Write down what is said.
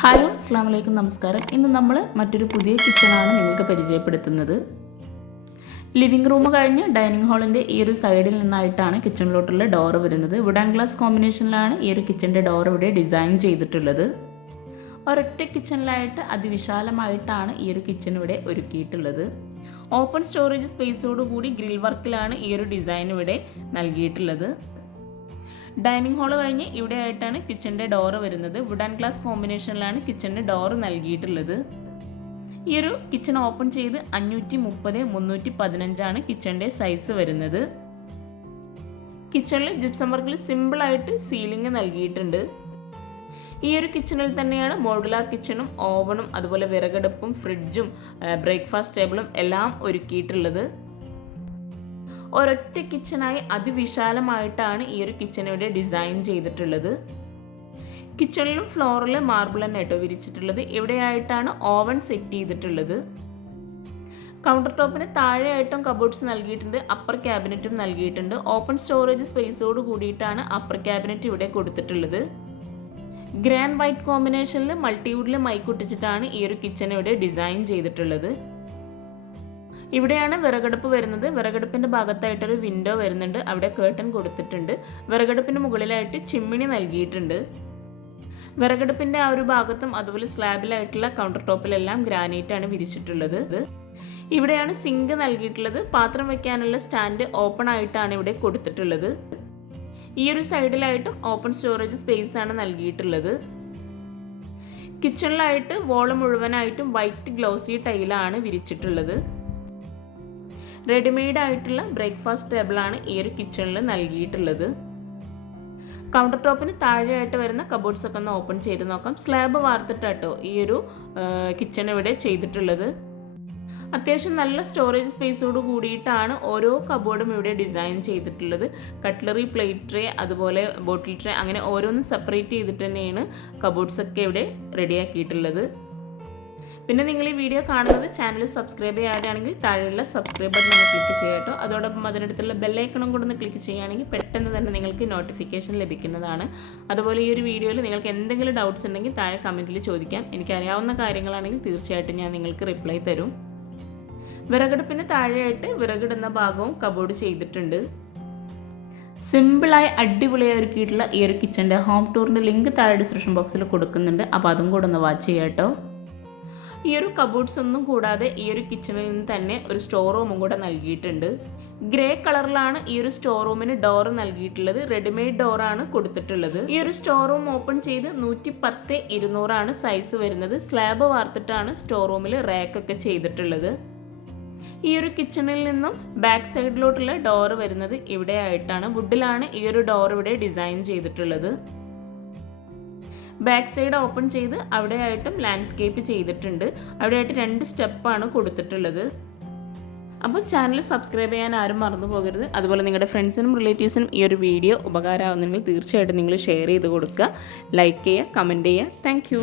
Hi അസ്സാം വലൈക്കും നമസ്കാരം. ഇന്ന് നമ്മൾ മറ്റൊരു പുതിയ കിച്ചണാണ് നിങ്ങൾക്ക് പരിചയപ്പെടുത്തുന്നത്. ലിവിംഗ് റൂം കഴിഞ്ഞ് ഡൈനിങ് ഹാളിന്റെ ഈ ഒരു സൈഡിൽ നിന്നായിട്ടാണ് കിച്ചണിലോട്ടുള്ള ഡോർ വരുന്നത്. വുഡ് ആൻഡ് ഗ്ലാസ് കോമ്പിനേഷനിലാണ് ഈ ഒരു കിച്ചന്റെ ഡോർ ഇവിടെ ഡിസൈൻ ചെയ്തിട്ടുള്ളത്. ഒരൊറ്റ കിച്ചണിലായിട്ട് അതിവിശാലമായിട്ടാണ് ഈ ഒരു കിച്ചൺ ഇവിടെ ഒരുക്കിയിട്ടുള്ളത്. ഓപ്പൺ സ്റ്റോറേജ് സ്പേസോടുകൂടി ഗ്രിൽ വർക്കിലാണ് ഈ ഒരു ഡിസൈൻ ഇവിടെ നൽകിയിട്ടുള്ളത്. ഡൈനിങ് ഹാൾ കഴിഞ്ഞ് ഇവിടെ ആയിട്ടാണ് കിച്ചണിന്റെ ഡോറ് വരുന്നത്. വുഡൻ ഗ്ലാസ് കോമ്പിനേഷനിലാണ് കിച്ചണിന്റെ ഡോറ് നൽകിയിട്ടുള്ളത്. ഈ ഒരു കിച്ചൺ ഓപ്പൺ ചെയ്ത് അഞ്ഞൂറ്റി മുപ്പത് മുന്നൂറ്റി പതിനഞ്ചാണ് കിച്ചണിന്റെ സൈസ് വരുന്നത്. കിച്ചണിൽ ജിപ്സം വർക്കിൽ സിമ്പിളായിട്ട് സീലിംഗ് നൽകിയിട്ടുണ്ട്. ഈ ഒരു കിച്ചണിൽ തന്നെയാണ് മോഡുലാർ കിച്ചണും ഓവണും അതുപോലെ വിറകടുപ്പും ഫ്രിഡ്ജും ബ്രേക്ക്ഫാസ്റ്റ് ടേബിളും എല്ലാം ഒരുക്കിയിട്ടുള്ളത്. ഒരൊറ്റ കിച്ചണായി അതിവിശാലമായിട്ടാണ് ഈ ഒരു കിച്ചൺ ഇവിടെ ഡിസൈൻ ചെയ്തിട്ടുള്ളത്. കിച്ചണിലും ഫ്ലോറിലും മാർബിൾ തന്നെ കേട്ടോ വിരിച്ചിട്ടുള്ളത്. ഇവിടെയായിട്ടാണ് ഓവൻ സെറ്റ് ചെയ്തിട്ടുള്ളത്? കൗണ്ടർ ടോപ്പിന് താഴെയായിട്ടും കബോർഡ്സ് നൽകിയിട്ടുണ്ട് അപ്പർ ക്യാബിനറ്റും നൽകിയിട്ടുണ്ട്. ഓപ്പൺ സ്റ്റോറേജ് സ്പേസോട് കൂടിയിട്ടാണ് അപ്പർ ക്യാബിനറ്റ് ഇവിടെ കൊടുത്തിട്ടുള്ളത്. ഗ്രാൻഡ് വൈറ്റ് കോമ്പിനേഷനിൽ മൾട്ടിവുഡിൽ മൈക്കൊട്ടിച്ചിട്ടാണ് ഈ ഒരു കിച്ചൺ ഇവിടെ ഡിസൈൻ ചെയ്തിട്ടുള്ളത്. ഇവിടെയാണ് വിറകടുപ്പ് വരുന്നത്. വിറകടുപ്പിന്റെ ഭാഗത്തായിട്ടൊരു വിൻഡോ വരുന്നുണ്ട്. അവിടെ കേട്ടൺ കൊടുത്തിട്ടുണ്ട്. വിറകടുപ്പിന് മുകളിലായിട്ട് ചിമ്മിണി നൽകിയിട്ടുണ്ട്. വിറകടുപ്പിന്റെ ആ ഒരു ഭാഗത്തും അതുപോലെ സ്ലാബിലായിട്ടുള്ള കൗണ്ടർ ടോപ്പിലെല്ലാം ഗ്രാനൈറ്റാണ് വിരിച്ചിട്ടുള്ളത്. ഇവിടെയാണ് സിങ്ക് നൽകിയിട്ടുള്ളത്. പാത്രം വെക്കാനുള്ള സ്റ്റാൻഡ് ഓപ്പൺ ആയിട്ടാണ് ഇവിടെ കൊടുത്തിട്ടുള്ളത്. ഈ ഒരു സൈഡിലായിട്ടും ഓപ്പൺ സ്റ്റോറേജ് സ്പേസ് ആണ് നൽകിയിട്ടുള്ളത്. കിച്ചണിലായിട്ട് വോൾ മുഴുവനായിട്ടും വൈറ്റ് ഗ്ലൗസി ടൈലാണ് വിരിച്ചിട്ടുള്ളത്. റെഡിമെയ്ഡ് ആയിട്ടുള്ള ബ്രേക്ക്ഫാസ്റ്റ് ടേബിളാണ് ഈ ഒരു കിച്ചണിൽ നൽകിയിട്ടുള്ളത്. കൗണ്ടർ ടോപ്പിന് താഴെയായിട്ട് വരുന്ന കബോർഡ്സ് ഒക്കെ ഒന്ന് ഓപ്പൺ ചെയ്ത് നോക്കാം. സ്ലാബ് വാർത്തിട്ടാട്ടോ ഈ ഒരു കിച്ചൺ ഇവിടെ ചെയ്തിട്ടുള്ളത്. അത്യാവശ്യം നല്ല സ്റ്റോറേജ് സ്പേസോട് കൂടിയിട്ടാണ് ഓരോ കബോർഡും ഇവിടെ ഡിസൈൻ ചെയ്തിട്ടുള്ളത്. കട്ട്ലറി പ്ലേറ്റ് ട്രേ അതുപോലെ ബോട്ടിൽ ട്രേ അങ്ങനെ ഓരോന്നും സെപ്പറേറ്റ് ചെയ്തിട്ട് തന്നെയാണ് കബോർഡ്സ് ഒക്കെ ഇവിടെ റെഡിയാക്കിയിട്ടുള്ളത്. പിന്നെ നിങ്ങൾ ഈ വീഡിയോ കാണുന്നത് ചാനൽ സബ്സ്ക്രൈബ് ചെയ്യാനാണെങ്കിൽ താഴെയുള്ള സബ്സ്ക്രൈബ് ബട്ടൺ ഒന്ന് ക്ലിക്ക് ചെയ്യുക കേട്ടോ. അതോടൊപ്പം അതിനടുത്തുള്ള ബെല്ലൈക്കണും കൂടെ ഒന്ന് ക്ലിക്ക് ചെയ്യുകയാണെങ്കിൽ പെട്ടെന്ന് തന്നെ നിങ്ങൾക്ക് നോട്ടിഫിക്കേഷൻ ലഭിക്കുന്നതാണ്. അതുപോലെ ഈ ഒരു വീഡിയോയിൽ നിങ്ങൾക്ക് എന്തെങ്കിലും ഡൗട്ട്സ് ഉണ്ടെങ്കിൽ താഴെ കമന്റിൽ ചോദിക്കാം. എനിക്കറിയാവുന്ന കാര്യങ്ങളാണെങ്കിൽ തീർച്ചയായിട്ടും ഞാൻ നിങ്ങൾക്ക് റിപ്ലൈ തരും. വിറകടുപ്പിന് താഴെയായിട്ട് വിറകിടുന്ന ഭാഗവും കബോർഡ് ചെയ്തിട്ടുണ്ട്. സിമ്പിളായി അടിപൊളിയായി ഒരുക്കിയിട്ടുള്ള ഈ ഒരു കിച്ചന്റെ ഹോം ടൂറിന്റെ ലിങ്ക് താഴെ ഡിസ്ക്രിപ്ഷൻ ബോക്സിൽ കൊടുക്കുന്നുണ്ട്. അപ്പോൾ അതും കൂടെ ഒന്ന് വാച്ച് ചെയ്യാം കേട്ടോ. ഈ ഒരു കബോർഡ്സ് ഒന്നും കൂടാതെ ഈ ഒരു കിച്ചണിൽ നിന്ന് തന്നെ ഒരു സ്റ്റോർ റൂമും കൂടെ നൽകിയിട്ടുണ്ട്. ഗ്രേ കളറിലാണ് ഈ ഒരു സ്റ്റോർ റൂമിന് ഡോർ നൽകിയിട്ടുള്ളത്. റെഡിമെയ്ഡ് ഡോറാണ് കൊടുത്തിട്ടുള്ളത്. ഈ ഒരു സ്റ്റോർ റൂം ഓപ്പൺ ചെയ്ത് നൂറ്റി പത്ത് ഇരുന്നൂറാണ് സൈസ് വരുന്നത്. സ്ലാബ് വാർത്തിട്ടാണ് സ്റ്റോർ റൂമിൽ റാക്കൊക്കെ ചെയ്തിട്ടുള്ളത്. ഈ ഒരു കിച്ചണിൽ നിന്നും ബാക്ക് സൈഡിലോട്ടുള്ള ഡോർ വരുന്നത് ഇവിടെ ആയിട്ടാണ് വുഡിലാണ് ഈ ഒരു ഡോർ ഇവിടെ ഡിസൈൻ ചെയ്തിട്ടുള്ളത്. ബാക്ക് സൈഡ് ഓപ്പൺ ചെയ്ത് അവിടെയായിട്ടും ലാൻഡ്സ്കേപ്പ് ചെയ്തിട്ടുണ്ട്. അവിടെയായിട്ട് രണ്ട് സ്റ്റെപ്പാണ് കൊടുത്തിട്ടുള്ളത്. അപ്പോൾ ചാനൽ സബ്സ്ക്രൈബ് ചെയ്യാൻ ആരും മറന്നു പോകരുത്. അതുപോലെ നിങ്ങളുടെ ഫ്രണ്ട്സിനും റിലേറ്റീവ്സിനും ഈ ഒരു വീഡിയോ ഉപകാരമാകുന്നെങ്കിൽ തീർച്ചയായിട്ടും നിങ്ങൾ ഷെയർ ചെയ്ത് കൊടുക്കുക. ലൈക്ക് ചെയ്യുക കമന്റ് ചെയ്യുക. താങ്ക്